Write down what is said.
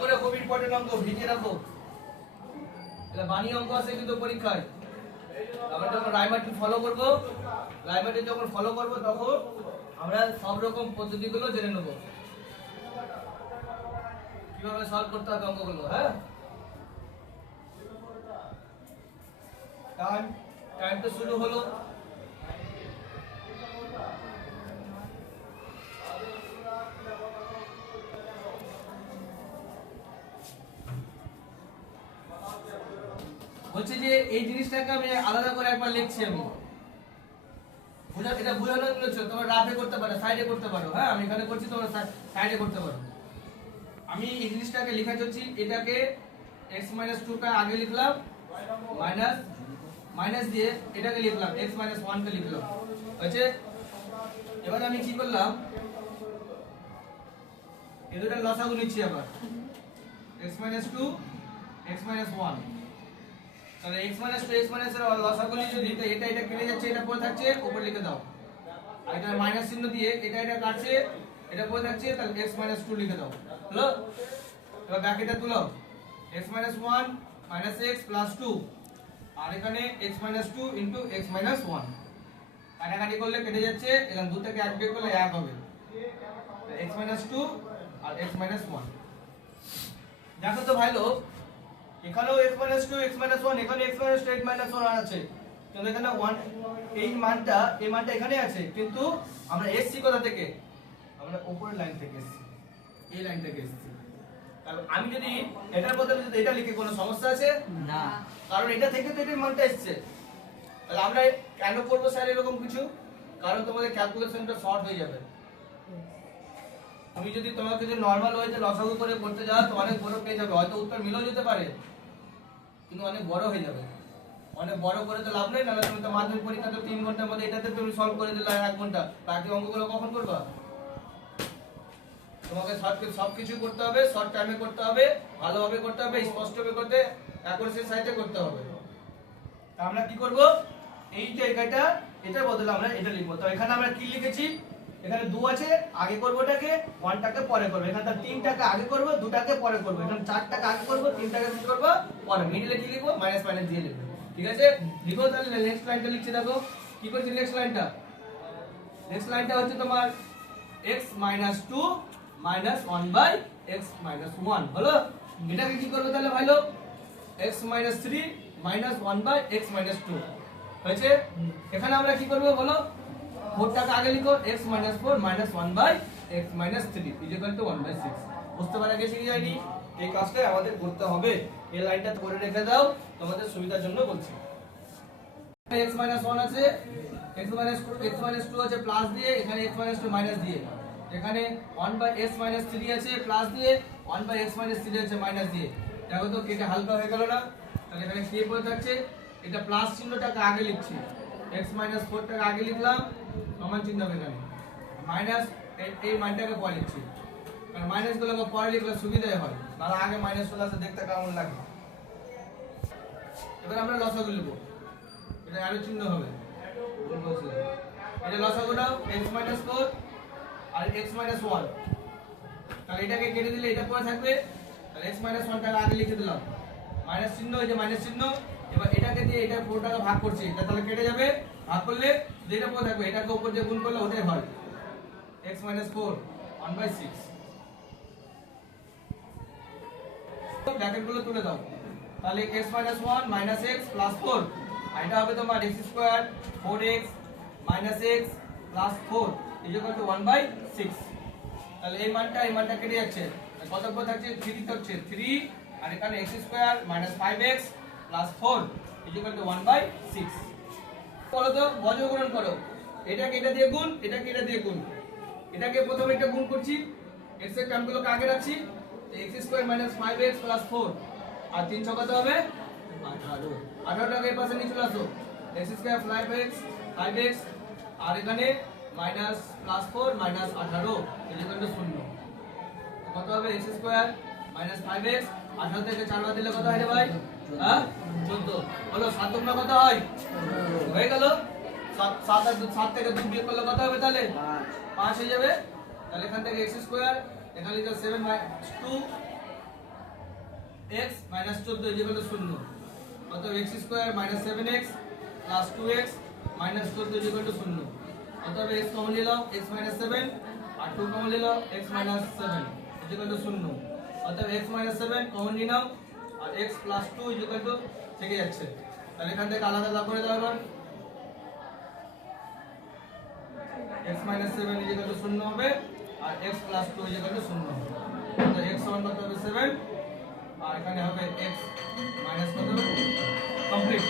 করে খুব ইম্পর্টেন্ট অঙ্ক ভিজে রাখো। এটা বানিয়ে অঙ্ক আছে কিন্তু পরীক্ষায়। আমরা যখন রাইমারটি ফলো করব, রাইমারটি যখন ফলো করব তখন আমরা সব রকম পদ্ধতিগুলো জেনে নেব, কিভাবে সলভ করতে হবে অঙ্কগুলো। হ্যাঁ, টাইম তো শুরু হলো। বলছি যে এই জিনিসটাকে আমি আলাদা করে একবার লিখছি। আমি এটা বুঝানোর জন্য তোমরা রাফে করতে পারো, সাইডে করতে পারো। হ্যাঁ, আমি এখানে করছি, তোমরা সাইডে করতে পারো। আমি এই জিনিসটাকে লিখে যাচ্ছি, এটাকে x - 2 কে আগে লিখলাম, মাইনাস দিয়ে এটাকে লিখলাম x - 1 কে লিখলাম। হয়েছে? এবার আমি কি করলাম, এই দুটো লসাগু নিচ্ছি আবার, x - 2 x - 1। তাহলে x - 2 x - এর লসাগু যদি এটা কেটে যাচ্ছে, এটা পড়ে থাকছে, উপর লিখে দাও। আর এটা মাইনাস চিহ্ন দিয়ে এটা কাটছে, এটা পড়ে থাকছে, তাহলে x - 2 লিখে দাও। হলো? এবার ব্র্যাকেটটা তুলো, x - 1 - x + 2, আর এখানে x - 2 * x - 1। কাটাকাটি করলে কেটে যাচ্ছে, এখানে 2 থেকে 1 বিয়োগ করলে 1 হবে। x - 2 আর x - 1। দেখো তো ভাই লোক, এখানেও x - 2 x - 1, এখানে x - 2 x - 1 আছে, কিন্তু এখানে 1 এই মানটা এখানে আছে, কিন্তু আমরা এসছি কোথা থেকে? আমরা উপরের লাইন থেকে এসছি, এই লাইন থেকে এসছি। কারণ আমি যদি এটার বদলে যদি এটা লিখি, কোনো সমস্যা আছে? না, কারণ এটা থেকে তো এই মানটা এসেছে। তাহলে আমরা কেন করব স্যার এরকম কিছু? কারণ তোমাদের ক্যালকুলেশনটা শর্ট হয়ে যাবে। তুমি যদি তোমাকে যে নরমাল ওয়েতে লসাগু করে করতে যাও তো অনেক বড় পেয়ে যাবে, হয়তো উত্তর মিলেও যেতে পারে, কিন্তু অনেক বড় হয়ে যাবে। অনেক বড় করে তো লাভ নেই, নাহলে তুমি তো মাধ্যমিক পরীক্ষা তো 3 ঘন্টার মধ্যে এটাতে তুমি সলভ করে দিলে 1 ঘন্টা, বাকি অঙ্কগুলো কখন করবা? তোমাকে সবকিছু করতে হবে, শর্ট টাইমে করতে হবে, ভালোভাবে করতে হবে, স্পষ্টভাবে করতে, অ্যাকুরেসির সাথে করতে হবে। তা আমরা কি করব, এই জায়গাটা এটার বদলে আমরা এটা লিখব। তো এখানে আমরা কি লিখেছি, এখানে 2 আছে, আগে করব এটাকে, 1 টাকে পরে করব। এখানে 3 টাকে আগে করব, 2 টাকে পরে করব। এখানে 4 টাকে আগে করব, 3 টাকে কি করব, পরে। মিডলে কি লিখব, মাইনাস মাইনাস দিয়ে লিখব। ঠিক আছে, লিখো। তাহলে নেক্সট লাইনটা লিখছি, দেখো কি করছি। নেক্সট লাইনটা হচ্ছে তোমার x - 2 - 1/x - 1 হলো। এটাকে কি করবে তাহলে ভাই লোক, x - 3 - 1/x - 2 হয়েছে। এখানে আমরা কি করব বলো, 4 টাকে আগে লিখো, x - 4 - 1/x - 3 = 1/6। বুঝতে পারা গেছে কি যায়নি? এই কাজটাই আমাদের করতে হবে। এই লাইনটা করে রেখে দাও, তোমাদের সুবিধার জন্য বলছি। x - 1 আছে, x - 2 আছে প্লাস দিয়ে, এখানে x - 2 মাইনাস দিয়ে, এখানে 1/x - 3 আছে প্লাস দিয়ে, 1/x - 3 আছে মাইনাস দিয়ে। দেখো তো কেটে হালকা হয়ে গেল না? তাহলে এখানে কি পড়ে থাকছে, এটা প্লাস চিহ্নটাকে আগে লিখছি, x - 4 টাকে আগে লিখলাম, সমান চিহ্ন হবে এখানে, মাইনাস এই মানটাকে পরে লিখছি। কারণ মাইনাস গুলোকে পরে লিখলে সুবিধাই হয়, তাহলে আগে মাইনাস চলে আসে, দেখতে কেমন লাগে। এবার আমরা লসাগু লিখব, এটা আরো চিহ্ন হবে, এটা লসাগু নাও, x - 4 আর x - 1। তাহলে এটাকে কেটে দিলে এটা পড়ে থাকবে, তাহলে x - 1 টাকে আগে লিখে দিলাম, মাইনাস চিহ্ন, এই যে মাইনাস চিহ্ন। এবার এটাকে দিয়ে এটা 4 টাকা ভাগ করছি, এটা তাহলে কেটে যাবে, ভাগ করলে যেটা পড়ে থাকবে এটাকে উপর দিয়ে গুণ করলে ওটাই হয়, x - 4 1/6। তো ব্র্যাকেট গুলো তুলে দাও, তাহলে x - 1 - x + 4, আর এটা হবে তোমার x² 4x - x + 4 = 1/6। তাহলে এই মানটা কেটে যাচ্ছে, কত পদ থাকছে, 3 থাকছে, 3, আর এখানে x² - 5x + 4 = 1/6। বলো তো বর্গমূল করো, এটাকে এটা দিয়ে গুণ, এটাকে এটা দিয়ে গুণ। এটাকে প্রথমে এটা গুণ করছি, x এর টার্মগুলোকে আগে রাখছি, x² - 5x + 4, আর 3 ছক কত হবে, 18। 18 টাকে এই পাশে নিয়ে চলে আসো, x² 5x, আর এখানে মাইনাস +4 - 18 = 0। কত হবে, x² - 5x, 18 থেকে 4 বাদ দিলে কত হয় রে ভাই? হ্যাঁ, 14। বলো 7 তোমরা কত হয়? হয়ে গেল। 7 থেকে 2 বিয়োগ করলে কত হবে তাহলে? 5 হয়ে যাবে। তাহলে এখান থেকে x², এখানে লিখো 7 - 2 x মাইনাস 14 ইকুয়াল টু 0 অতএব x square minus 7x plus 2x minus 14 equal to 0 অতএব x কমন নিলাম x মাইনাস 7 আর 2 কমন নিলাম x মাইনাস 7 ইকুয়াল টু 0 অতএব x মাইনাস 7 কমন নিলাম আর x প্লাস 2 ইকুয়াল টু থেকে যাচ্ছে তাহলে এখান থেকে আলাদা আলাদা করে দাও এবার x মাইনাস 7 ইকুয়াল টু 0 হবে আর x প্লাস 2 ইকুয়াল টু 0 হবে তাহলে x সমান কত হবে 7 আর এখানে হবে x মাইনাস কত হবে কমপ্লিট